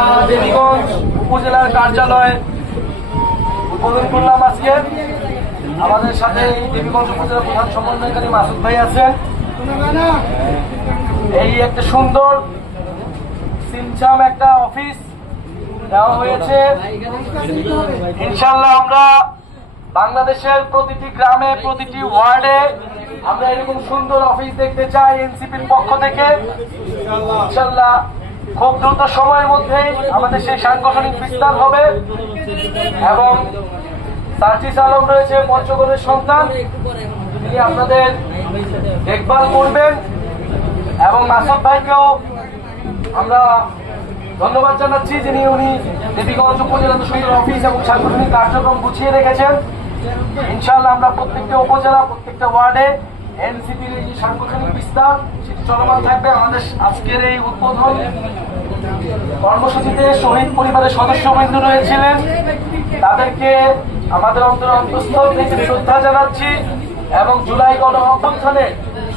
আমরা দেবীগঞ্জ উপজেলার কার্যালয় উদ্বোধন করলাম আজকে। আমাদের সাথে এই দেবীগঞ্জ উপজেলা প্রধান সমন্বয়কারী মাসুদ ভাই আছেন। এই একটা সুন্দর সিমচাম একটা অফিস দেওয়া হয়েছে। ইনশাল্লাহ আমরা বাংলাদেশের প্রতিটি গ্রামে প্রতিটি ওয়ার্ডে আমরা এরকম সুন্দর অফিস দেখতে চাই এনসিপির পক্ষ থেকে। ইনশাল্লাহ খুব দ্রুত সময়ের মধ্যেই আমাদের সেই সাংগঠনিক বিস্তার হবে এবং সার্জিস আলম রয়েছে পঞ্চগড়ের সন্তান, তিনি আপনাদের দেখভাল করবেন এবং মাসুদ ভাইকেও আমরা ধন্যবাদ জানাচ্ছি যিনি উনি দেবীগঞ্জ উপজেলা সুন্দর অফিস এবং সাংগঠনিক কার্যক্রম গুছিয়ে রেখেছেন। ইনশাআল্লাহ আমরা প্রত্যেকটা উপজেলা প্রত্যেকটা ওয়ার্ডে এনসিপির এই সাংগঠনিক বিস্তার সেটি চলমান থাকবে। আমাদের আজকের এই উদ্বোধন কর্মসূচিতে শহীদ পরিবারের সদস্যবৃন্দ রয়েছিলেন, তাদেরকে আমাদের অন্তঃস্থল থেকে শ্রদ্ধা জানাচ্ছি এবং জুলাই গণ অভ্যুত্থানে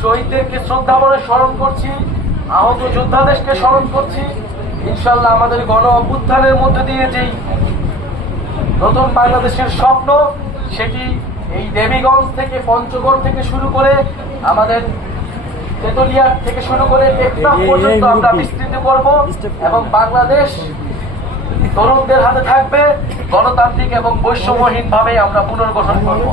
শহীদদেরকে শ্রদ্ধা ভরে স্মরণ করছি, আহত যোদ্ধাদেরকে স্মরণ করছি। ইনশাআল্লাহ আমাদের গণ অভ্যুত্থানের মধ্যে দিয়ে যেই নতুন বাংলাদেশের স্বপ্ন সেটি এই দেবীগঞ্জ থেকে পঞ্চগড় থেকে শুরু করে আমাদের তেতুলিয়া থেকে শুরু করে টেকনাফ পর্যন্ত আমরা বিস্তৃত করব এবং বাংলাদেশ তরুণদের হাতে থাকবে, গণতান্ত্রিক এবং বৈষম্যহীন ভাবে আমরা পুনর্গঠন করব।